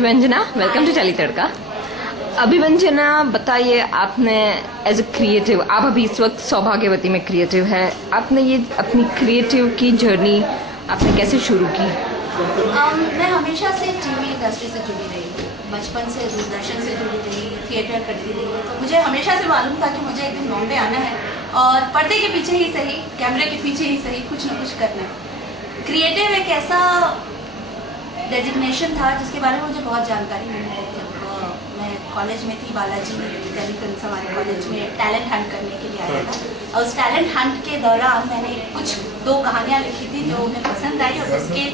अभिवंजना, welcome to चली तड़का। अभिवंजना, बताइए आपने एज ए क्रिएटिव, आप अभी इस वक्त सौभाग्यवती में क्रिएटिव है, आपने ये अपनी क्रिएटिव की जर्नी आपने कैसे शुरू की? मैं हमेशा से टीवी इंडस्ट्री से जुड़ी रही हूँ, बचपन से दूरदर्शन से जुड़ी रही, थिएटर करती रही, तो मुझे हमेशा से मालूम था कि मुझे एक दिन बॉम्बे आना है और पर्दे के पीछे ही सही, कैमरे के पीछे ही सही, कुछ न कुछ करना है। क्रिएटिव एक ऐसा डेजिग्नेशन था जिसके बारे में मुझे बहुत जानकारी नहीं थी। जब मैं कॉलेज में थी, बालाजी दिल्ली फिल्म्स हमारे कॉलेज में टैलेंट हंट करने के लिए आया था, और उस टैलेंट हंट के दौरान मैंने कुछ 2 कहानियाँ लिखी थी जो उन्हें पसंद आई, और जिसके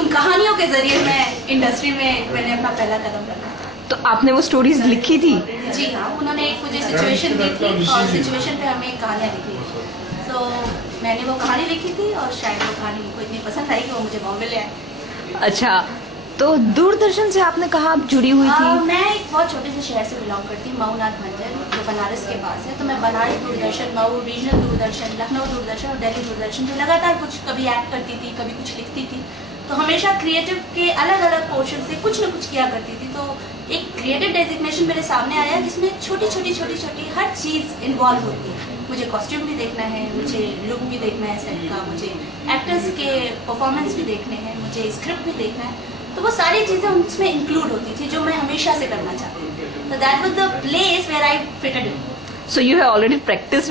उन कहानियों के जरिए मैं इंडस्ट्री में मैंने अपना पहला कदम रखा। तो आपने वो स्टोरीज लिखी थी? जी हाँ, उन्होंने एक मुझे सिचुएशन दी थी और सिचुएशन पे हमें कहानियाँ लिखी थी, तो मैंने वो कहानी लिखी थी और शायद वो कहानी उनको इतनी पसंद आई कि वो मुझे बॉम्बे ले आए। अच्छा, तो दूरदर्शन से आपने कहा आप जुड़ी हुई थी? मैं एक बहुत छोटे से शहर से बिलोंग करती हूँ, मऊ नाथ भंजन, जो बनारस के पास है। तो मैं बनारस दूरदर्शन, मऊ रीजनल दूरदर्शन, लखनऊ दूरदर्शन और दिल्ली दूरदर्शन जो लगातार कुछ कभी एक्ट करती थी, कभी कुछ लिखती थी, तो हमेशा क्रिएटिव के अलग अलग पोर्शन से कुछ न कुछ किया करती थी। तो एक क्रिएटिव डेजिग्नेशन मेरे सामने आया जिसमें छोटी छोटी हर चीज़ इन्वॉल्व होती है। मुझे कॉस्ट्यूम भी देखना है, मुझे लुक भी देखना है सेट का, मुझे एक्टर्स के परफॉर्मेंस भी देखने हैं, मुझे स्क्रिप्ट भी देखना है, तो वो सारी चीज़ें उसमें इंक्लूड होती थी जो मैं हमेशा से करना चाहती थी। तो that was the place where I fitted in. So you have already practiced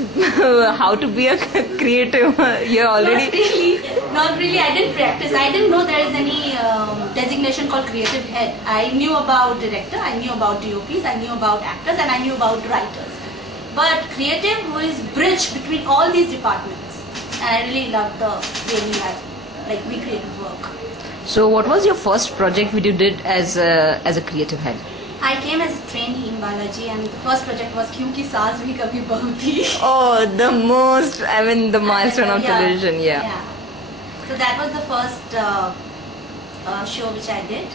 how to be a creative. You already Not really. I didn't practice. I didn't know there is any designation called creative head. I knew about director, I knew about DOPs, I knew about actors, and I knew about writers. But creative was bridge between all these departments, and I really loved the way we created work. So what was your first project which you did as a creative head? I came as a trainee in Balaji, and the first project was क्योंकि सास भी कभी बहू थी. Oh, the most, I mean, the milestone of television, yeah. So that was the first show which I did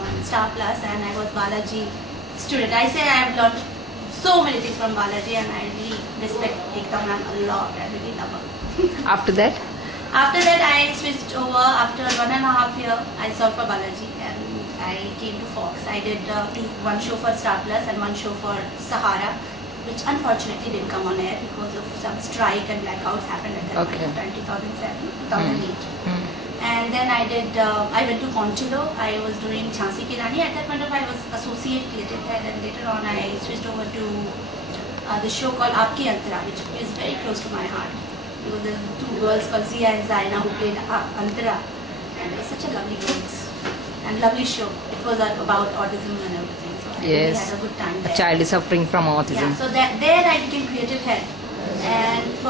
on Star Plus, and I was Balaji student. I say I have learned so many things from Balaji, and I really respect Ekta ma'am a lot. I really love her. After that? After that, I switched over. After 1.5 years, I served for Balaji, and I came to Fox. I did one show for Star Plus and one show for Sahara, which unfortunately didn't come on air because of some strike and blackouts happened at that time, 2007, 2008. And then I went to Conchilo. I was doing Jhansi Ki Rani. At that point I was associate creative head, and later on I switched over to the show called Aapki Antara, which is very close to my heart. Because there's 2 girls called Zia and Zaina who played Antara, and it was such a lovely girls and lovely show. It was about autism and everything, so I really had a good time there. A child is suffering from autism. Yeah, so there I became creative head, and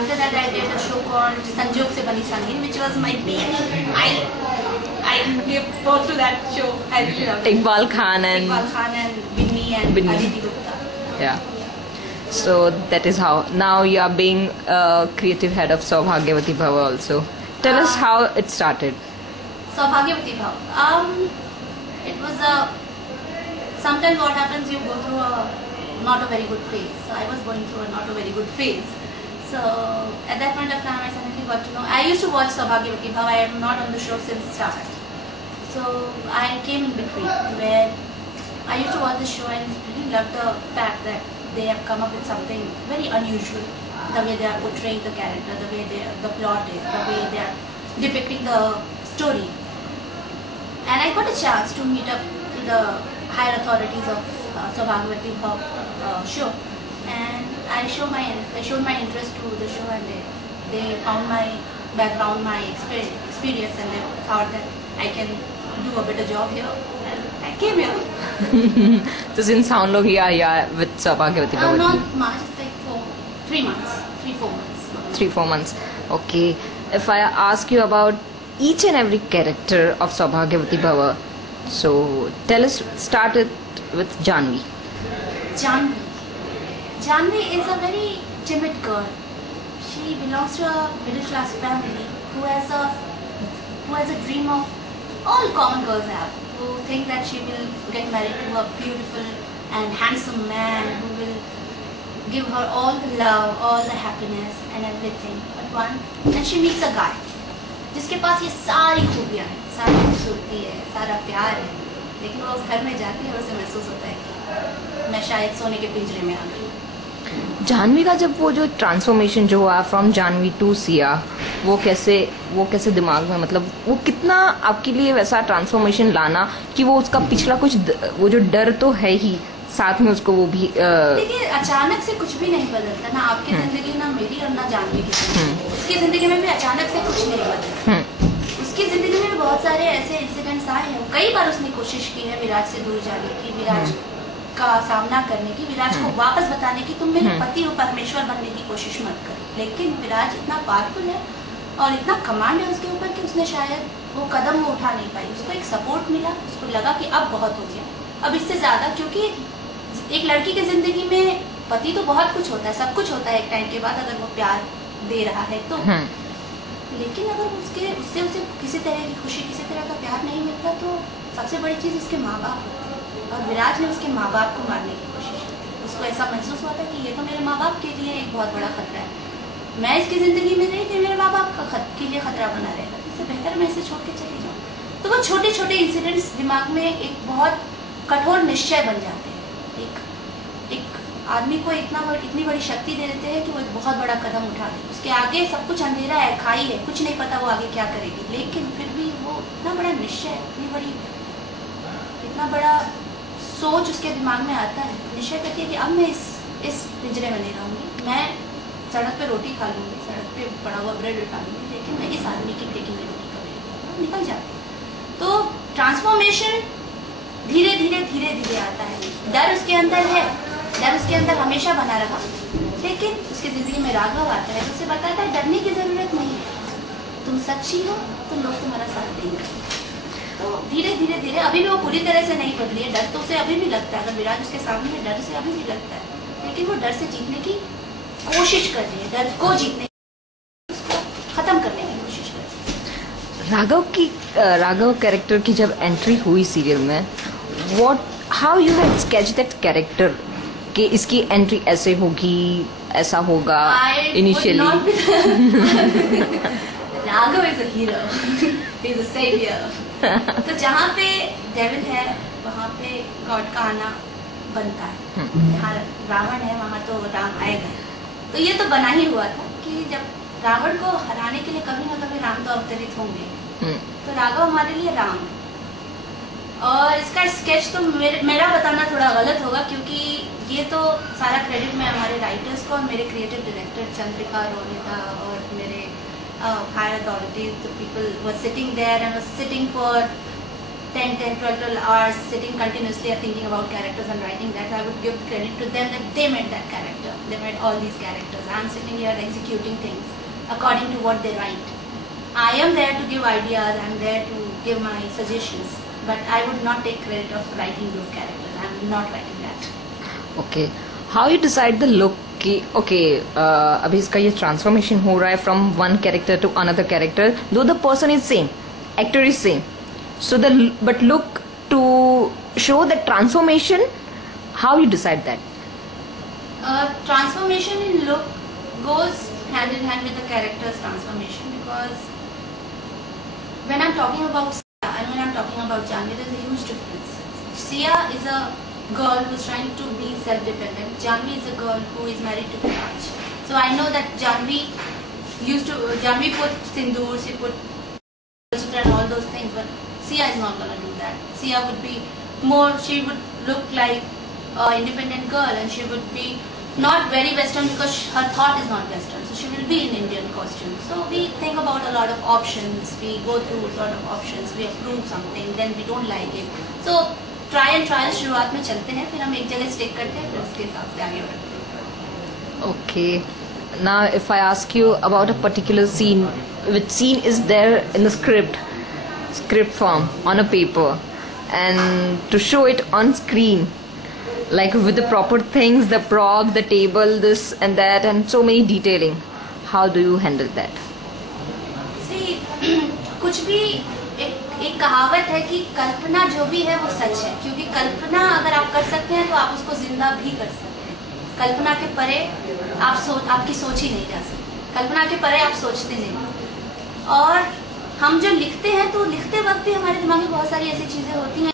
after that I did a show called Sanjog Se Bani Sangin, which was my baby. I gave birth to that show. I really loved it. Iqbal Khan and Binny and Aditi Gupta. Yeah. So that is how now you are being a creative head of Saubhagyavati Bhava also. Tell us how it started. Saubhagyavati Bhava. It was sometimes what happens, you go through not a very good phase. So I was going through a not a very good phase. So at that point of time, I suddenly got to know. I used to watch Saubhagyavati Bhava. I am not on the show since start. So I came in between where I used to watch the show and really loved the fact that they have come up with something very unusual. The way they are portraying the character, the way the plot is, the way they are depicting the story. And I got a chance to meet up to the higher authorities of Saubhagyavati Bhava show, and I showed my interest to the show, and they found my background, my experience, and they thought that I can do a better job here, and I came here. So since how long you are here with Saubhagyavati Bhava? Not much, it's like 3 months, 3-4 months. 3-4 months. Okay. If I ask you about each and every character of Saubhagyavati Bhava, so tell us, start it with Janvi. Janvi is a very timid girl. She belongs to a middle class family who has a dream of all common girls have, who think that she will get married to a beautiful and handsome man who will give her all the love, all the happiness and everything. But then she meets a guy जिसके पास ये सारी खूबियाँ हैं, सारी खूबसूरती है, सारा प्यार है, लेकिन वो उस घर में जाती है और उसे महसूस होता है कि मैं शायद सोने के पिंजरे में आ गई। जानवी का जब वो जो ट्रांसफॉर्मेशन जो हुआ फ्रॉम जानवी टू सिया, वो कैसे दिमाग में, मतलब वो कितना आपके लिए वैसा ट्रांसफॉर्मेशन लाना कि वो उसका पिछला कुछ वो जो डर तो है ही, साथ में उसको वो भी देखिए अचानक से कुछ भी नहीं बदलता ना आपकी जिंदगी, ना मेरी और ना जानवी की जिंदगी। उसकी जिंदगी में भी अचानक से कुछ नहीं बदलता। उसकी जिंदगी में भी बहुत सारे ऐसे इंसिडेंट्स आए हैं। कई बार उसने कोशिश की है विराज से दूर जाने की, विराज का सामना करने की, विराज को वापस बताने की तुम मेरे पति हो, परमेश्वर बनने की कोशिश मत कर। लेकिन विराज इतना पावरफुल है और इतना कमांड है उसके ऊपर कि उसने शायद वो कदम वो उठा नहीं पाई। उसको एक सपोर्ट मिला, उसको लगा कि अब बहुत हो गया, अब इससे ज्यादा, क्योंकि एक लड़की की जिंदगी में पति तो बहुत कुछ होता है, सब कुछ होता है एक टाइम के बाद, अगर वो प्यार दे रहा है तो। लेकिन अगर उससे उसे किसी तरह की खुशी, किसी तरह का प्यार नहीं मिलता तो सबसे बड़ी चीज उसके माँ बाप होते हैं। और विराज ने उसके माँ बाप को मारने की कोशिश की। उसको ऐसा महसूस हुआ था कि ये तो मेरे माँ बाप के लिए एक बहुत बड़ा खतरा है, मैं इसकी जिंदगी में नहीं थी, मेरे माँ बाप के लिए खतरा बना रहेगा, इससे बेहतर मैं इसे छोड़ के चली जाऊँ। तो वो छोटे छोटे इंसिडेंट्स दिमाग में एक बहुत कठोर निश्चय बन जाते हैं। एक आदमी को इतनी बड़ी शक्ति दे देते हैं कि वो एक बहुत बड़ा कदम उठा दे। उसके आगे सब कुछ अंधेरा है, खाई है, कुछ नहीं पता वो आगे क्या करेगी, लेकिन फिर भी वो इतना बड़ा निश्चय, इतना बड़ा सोच उसके दिमाग में आता है। निश्चय करती है कि अब मैं इस पिंजरे में नहीं रहूंगी, मैं सड़क पे रोटी खा लूंगी, सड़क पे पड़ा हुआ ब्रेड उठा लूंगी, लेकिन मैं इस आदमी की पेटी में रोटी कभी निकल जाती है। तो ट्रांसफॉर्मेशन धीरे धीरे आता है। डर उसके अंदर है, डर उसके अंदर हमेशा बना रहा, लेकिन उसकी जिंदगी में राघव आता है, उसे बताता है डरने की जरूरत नहीं है, तुम सच्ची हो तो लोग तुम्हारा साथ देंगे। तो धीरे धीरे अभी भी वो पूरी तरह से नहीं बदली है। डर तो उसे अभी भी लगता है, अगर विराज उसके सामने है डर उसे अभी भी लगता है, लेकिन वो डर से जीतने की कोशिश कर रही है, डर को जीतने, उसको खत्म करने की कोशिश कर रही है। राघव कैरेक्टर की जब एंट्री हुई सीरियल में, how you had sketch that character कि इसकी एंट्री ऐसे होगी, ऐसा होगा initially? Raghav is a hero, he is a saviour. तो जहाँ पे डेविल है वहाँ पे गॉड का आना बनता है। जहाँ रावण है वहाँ तो राम आएगा। तो ये तो बना ही हुआ था कि जब रावण को हराने के लिए कभी ना कभी राम तो अवतरित होंगे। तो राघव हमारे लिए राम है। और इसका स्केच तो मेरा बताना थोड़ा गलत होगा, क्योंकि ये तो सारा क्रेडिट मैं हमारे राइटर्स को और मेरे क्रिएटिव डायरेक्टर चंद्रिका, रोनिता और मेरे higher authorities, the people were sitting there and was sitting for 10-12 hours, sitting continuously thinking about characters and writing that. I would give credit to them that they made that character. They made all these characters. I am sitting here executing things according to what they write. I am there to give ideas. I am there to give my suggestions. But I would not take credit of writing those characters. I am not writing that. Okay. How you decide the look? कि अभी इसका ये transformation हो रहा है from one character to another character, though the person is same, actor is same, so but look to show the transformation, how you decide that? Transformation in look goes hand in hand with the character's transformation, because when I'm talking about Sia and when I'm talking about Janvi, there's a huge difference. Sia is a girl who's trying to be self-dependent. Janvi is a girl who is married to Viraj. So I know that Janvi put sindoor, she put and all those things, but Sia is not gonna do that. Sia would be more, she would look like an independent girl, and she would be not very Western because her thought is not Western. So she will be in Indian costume. So we think about a lot of options. We go through a lot of options. We approve something, then we don't like it. So try and trial शुरुआत में चलते हैं, फिर हम एक जगह stick करते हैं, फिर उसके हिसाब से आगे बढ़ते हैं. Okay. Now, if I ask you about a particular scene, which scene is there in the script form on a paper, and to show it on screen, like with the proper things, the prop, the table, this and that, and so many detailing, how do you handle that? See, कुछ भी एक कहावत है कि कल्पना जो भी है वो सच है, क्योंकि कल्पना अगर आप कर सकते हैं तो आप उसको जिंदा भी कर सकते हैं. कल्पना के परे आपकी सोच ही नहीं जा सकती. कल्पना के परे आप सोचते नहीं. और हम जो लिखते हैं तो लिखते वक्त भी हमारे दिमाग में बहुत सारी ऐसी चीजें होती हैं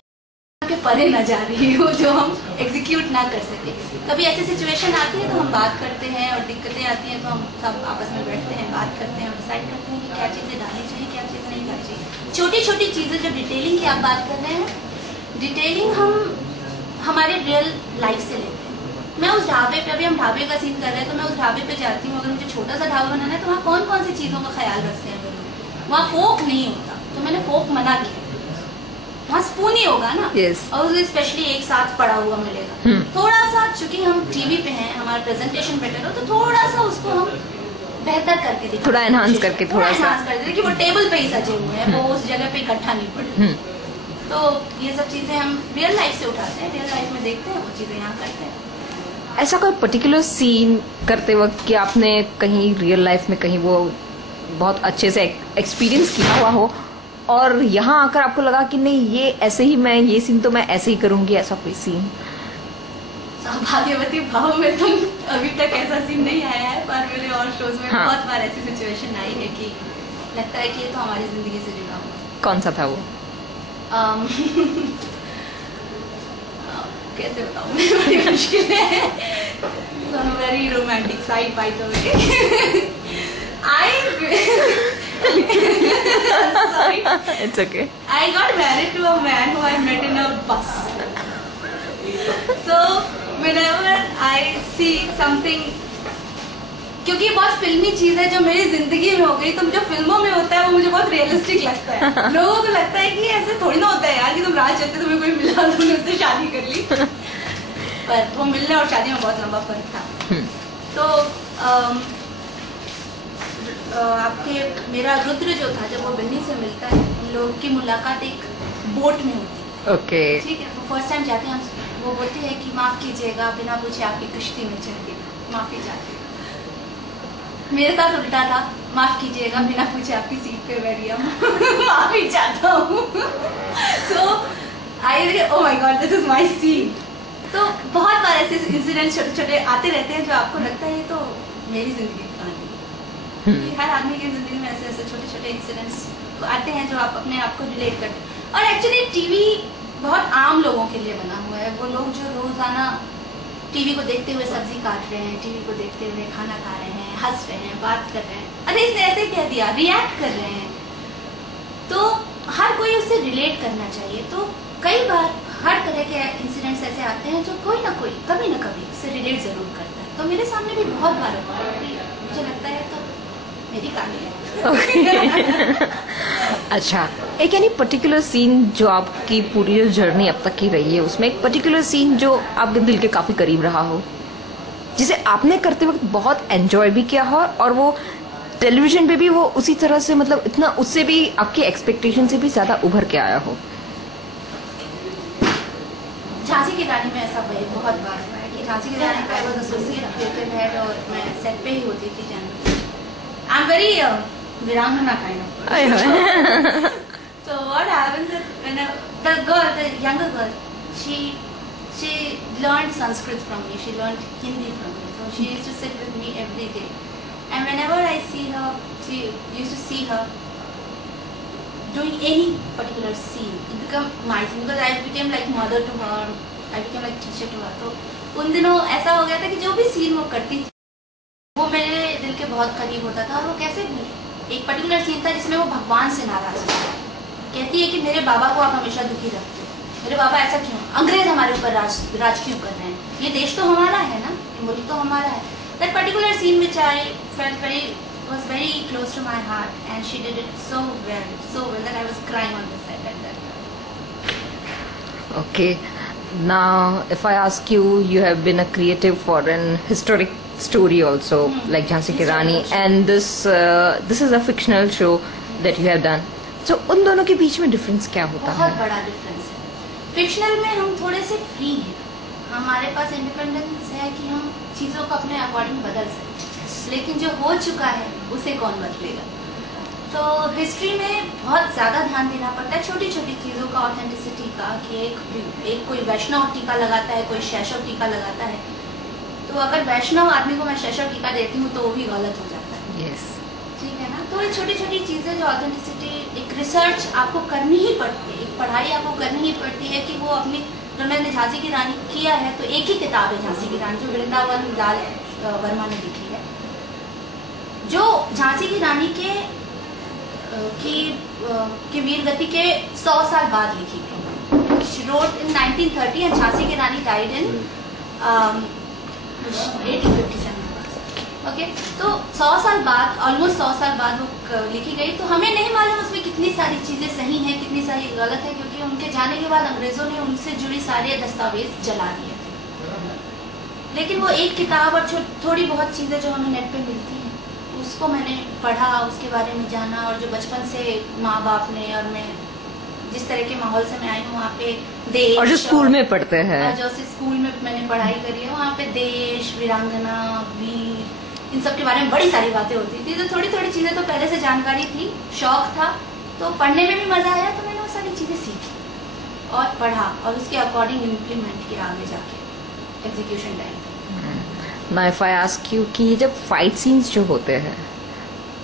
परे ना जा रही हो जो हम एग्जीक्यूट ना कर सके। कभी ऐसी सिचुएशन आती है तो हम बात करते हैं, और दिक्कतें आती हैं तो हम सब आपस में बैठते हैं, बात करते हैं और डिसाइड करते हैं कि क्या चीज़ें डालनी चाहिए, क्या चीज़ नहीं डालनी चाहिए। छोटी छोटी चीज़ें, जो डिटेलिंग की आप बात कर रहे हैं, डिटेलिंग हम हमारे रियल लाइफ से लेते हैं। मैं उस ढाबे पे, अभी हम ढाबे का सीन कर रहे हैं, तो मैं उस ढाबे पे जाती हूँ, अगर मुझे छोटा सा ढाबा बनाना है तो वहाँ कौन कौन सी चीज़ों का ख्याल रखते हैं लोग। वहाँ फोक नहीं होता, तो मैंने फोक मना किया। वहाँ स्पून ही होगा ना, yes. और उसे स्पेशली एक साथ पड़ा हुआ मिलेगा। थोड़ा सा, चूंकि हम टीवी पे हैं, हमारा प्रेजेंटेशन बेटर हो, तो थोड़ा सा उसको हम बेहतर करके दिखाते, थोड़ा एनहांस करके, थोड़ा सा एनहांस कर देते कि वो टेबल पे ही सजे हुए हैं, वो उस जगह पे इकट्ठा नहीं पड़े। तो ये सब चीजें हम रियल लाइफ से उठाते हैं, रियल लाइफ में देखते हैं, वो चीजें यहाँ करते हैं। ऐसा कोई पर्टिकुलर सीन करते वक्त कि आपने कहीं रियल लाइफ में कहीं वो बहुत अच्छे से एक्सपीरियंस किया हुआ हो, और यहाँ आकर आपको लगा कि नहीं, ये ऐसे ही, मैं ये सीन तो मैं ऐसे ही करूंगी, ऐसा कोई सीन? भाग्यवती भाव में तो अभी तक ऐसा सीन नहीं आया है, पर मेरे और शोज में बहुत बार ऐसी सिचुएशन आई है कि लगता है कि ये तो हमारी जिंदगी से जुड़ा हुआ। कौन सा था वो? कैसे बताऊं, बड़ी मुश्किल है। वेरी रोमांटिक साइड बाइट हो गई। Sorry. It's okay. I got married to a man who I met in a bus. So whenever I see something, क्योंकि ये बहुत फिल्मी चीज है जो मेरी जिंदगी में हो गई, तो जो फिल्मों में होता है वो मुझे बहुत रियलिस्टिक लगता है। लोगों को लगता है कि ऐसे थोड़ी ना होता है यार कि तुम रात चलते तुम्हें कोई मिला, तुमने उससे शादी कर ली। पर वो मिलने और शादी में बहुत लंबा फर्क था। तो आपके मेरा रुद्र जो था, जब वो बहनी से मिलता है, उन लोगों की मुलाकात एक बोट में होती है। ओके। ठीक है, वो फर्स्ट टाइम जाते हैं, वो बोलते हैं कि माफ कीजिएगा, बिना पूछे आपकी कश्ती में चढ़ गई, माफी चाहती हूँ। मेरे साथ उल्टा था, माफ कीजिएगा, बिना पूछे आपकी सीट पे बैठ गया, माफी चाहता हूँ। So I, oh my God, this is my scene. तो बहुत बार ऐसे इंसिडेंट छोटे छोटे आते रहते हैं जो आपको लगता है ये तो मेरी जिंदगी की कहानी है। हर आदमी की जिंदगी में ऐसे ऐसे छोटे छोटे इंसिडेंट्स आते हैं जो आप अपने आप को रिलेट करते हैं। और एक्चुअली टीवी बहुत आम लोगों के लिए बना हुआ है। वो लोग जो रोजाना टीवी को देखते हुए सब्जी काट रहे हैं, टीवी को देखते हुए खाना खा रहे हैं, हंस रहे हैं, बात कर रहे हैं, अरे इसने ऐसे कह दिया, रिएक्ट कर रहे हैं, तो हर कोई उससे रिलेट करना चाहिए। तो कई बार हर तरह के इंसिडेंट्स ऐसे आते हैं जो कोई ना कोई कभी ना कभी उससे रिलेट जरूर करता है। तो मेरे सामने भी बहुत बार हुआ है, मुझे लगता है तो मेरी कहानी है। अच्छा, एक यानी पर्टिकुलर सीन जो आपकी पूरी जो जर्नी अब तक की रही है, उसमें एक पर्टिकुलर सीन जो आपके दिल के काफी करीब रहा हो, जिसे आपने करते वक्त बहुत एंजॉय भी किया हो, और वो टेलीविजन पे भी वो उसी तरह से, मतलब इतना उससे भी आपकी एक्सपेक्टेशन से भी ज्यादा उभर के आया हो? झांसी की रानी में ऐसा बहुत बार हुआ है कि झांसी की रानी का वाज एसोसिएट क्रिएटिव हेड, और मैं सेट पे ही होती थी जनरली। आई एम वेरी वीरांगना kind of. So what happens is when the younger girl, she learned Sanskrit from me, she learned Hindi from me, so she used to sit with me every day, and whenever I see her, she used to see her doing any particular scene, it become my scene because I became like mother to her, I became like teacher to her. तो उन दिनों ऐसा हो गया था कि जो भी सीन वो करती थी वो मेरे दिल के बहुत करीब होता था। और वो कैसे भी, एक पर्टिकुलर सीन था जिसमें वो भगवान से नाराज थी, कहती है कि मेरे बाबा को आप हमेशा दुखी रखते हो, मेरे बाबा ऐसा क्यों, अंग्रेज हमारे ऊपर राज क्यों कर रहे हैं, ये देश तो हमारा है ना, ये मुल्क तो हमारा है। That particular scene which I felt was very close to my heart, and she did it so well that I was crying on the set at that time. Okay, now if I ask you, you have been a creative for an historic story also, like Jhansi Ki Rani, and this is a fictional show that you have done. So उन दोनों के बीच में difference क्या होता है? बहुत बड़ा difference है। फिक्शनल में हम थोड़े से फ्री हैं, हमारे पास इंडिपेंडेंस है कि हम चीज़ों को अपने अकॉर्डिंग बदल सकते हैं, लेकिन जो हो चुका है उसे कौन बदलेगा। तो हिस्ट्री में बहुत ज़्यादा ध्यान देना पड़ता है छोटी छोटी चीज़ों का, ऑथेंटिसिटी का, कि एक कोई वैष्णव टीका लगाता है, कोई शैशव टीका लगाता है, तो अगर वैष्णव आदमी को मैं शैशव टीका देती हूँ तो वो भी गलत हो जाता है। yes. ठीक है ना। तो ये छोटी छोटी चीज़ें जो ऑथेंटिसिटी एक रिसर्च आपको करनी ही पड़ती है, एक पढ़ाई आपको करनी ही पड़ती है कि वो अपनी, जो मैंने झांसी की रानी किया है तो एक ही किताब है झांसी की रानी जो वृंदावन लाल वर्मा ने लिखी है, जो झांसी की रानी की वीर गति के 100 साल बाद लिखी गई। She wrote in 1930 and Jhansi की रानी died in 1857। ओके, तो 100 साल बाद, ऑलमोस्ट 100 साल बाद वो लिखी गई। तो हमें नहीं मालूम उसमें कितनी सारी चीजें सही हैं, कितनी सारी गलत है, क्योंकि उनके जाने के बाद अंग्रेजों ने उनसे जुड़ी सारे दस्तावेज जला दिए थे। लेकिन वो एक किताब और थोड़ी बहुत चीजें जो हमें नेट पे मिलती हैं, उसको मैंने पढ़ा, उसके बारे में जाना, और जो बचपन से माँ बाप ने और मैं जिस तरह के माहौल से मैं आई हूँ, वहाँ पे देश, और जो स्कूल में पढ़ते हैं, जो स्कूल में मैंने पढ़ाई करी है, वहाँ पे देश, वीरांगना, वीर, इन सब के बारे में बड़ी सारी बातें होती थी। तो थोड़ी थोड़ी चीजें तो पहले से जानकारी थी, शौक था, तो पढ़ने में भी मजा आया। तो मैंने वो सारी चीजें सीखी और पढ़ा और उसके अकॉर्डिंग इम्प्लीमेंट किया आगे जाके execution time. Now if I ask you कि जब फाइट सीन्स जो होते हैं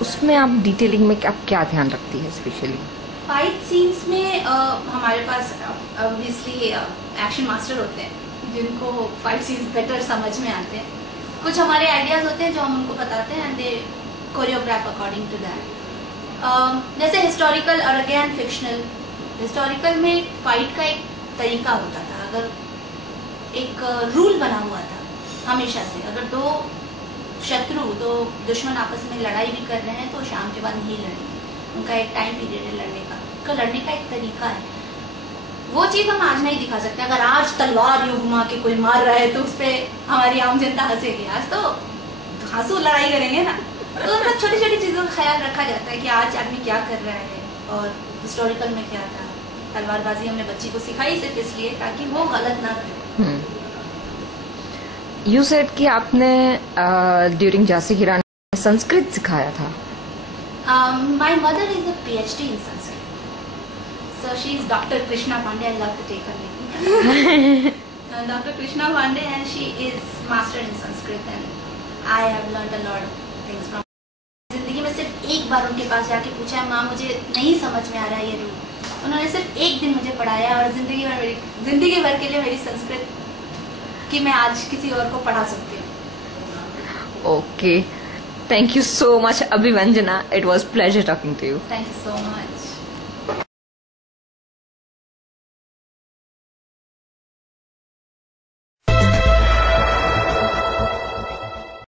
उसमें आप डिटेलिंग में आप क्या ध्यान रखती है? स्पेशली फाइट सीन्स में हमारे पास ऑब्वियसली एक्शन मास्टर होते हैं जिनको फाइट सीन्स बेटर समझ में आते हैं। कुछ हमारे आइडियाज होते हैं जो हम उनको बताते हैं and they choreograph according to that. जैसे हिस्टोरिकल और अगेन फिक्शनल। हिस्टोरिकल में फाइट का एक तरीका होता था, अगर एक रूल बना हुआ था हमेशा से, अगर दो शत्रु, दो दुश्मन आपस में लड़ाई भी कर रहे हैं तो शाम के बाद नहीं लड़ेंगे, उनका एक टाइम पीरियड है लड़ने का, उनका लड़ने का एक तरीका है। वो चीज हम आज नहीं दिखा सकते। अगर आज तलवार यूं घुमा के कोई मार रहा है तो उस पर हमारी आम जनता हंसेगी, आज तो हांसू लड़ाई करेंगे ना। तो उन सब छोटी छोटी चीजों का ख्याल रखा जाता है कि आज आदमी क्या कर रहा है और हिस्टोरिकल में क्या था। तलवारबाजी हमने बच्ची को सिखाई सिर्फ इसलिए ताकि वो गलत ना करे। यू सेड कि आपने ड्यूरिंग झांसी की रानी संस्कृत सिखाया था। My mother is a PhD in Sanskrit. So she is Dr. Krishna Pandey. I love to take her name. Dr. Krishna Pandey, and she is master in Sanskrit, and I have learned a lot of things from. जिंदगी में सिर्फ एक बार उनके पास जाके पूछा है, माँ मुझे नहीं समझ में आ रहा है ये रूल। उन्होंने सिर्फ एक दिन मुझे पढ़ाया और जिंदगी भर के लिए मेरी संस्कृत कि मैं आज किसी और को पढ़ा सकती हूँ। Okay, thank you so much, Abhimanjana. It was pleasure talking to you. Thank you so much.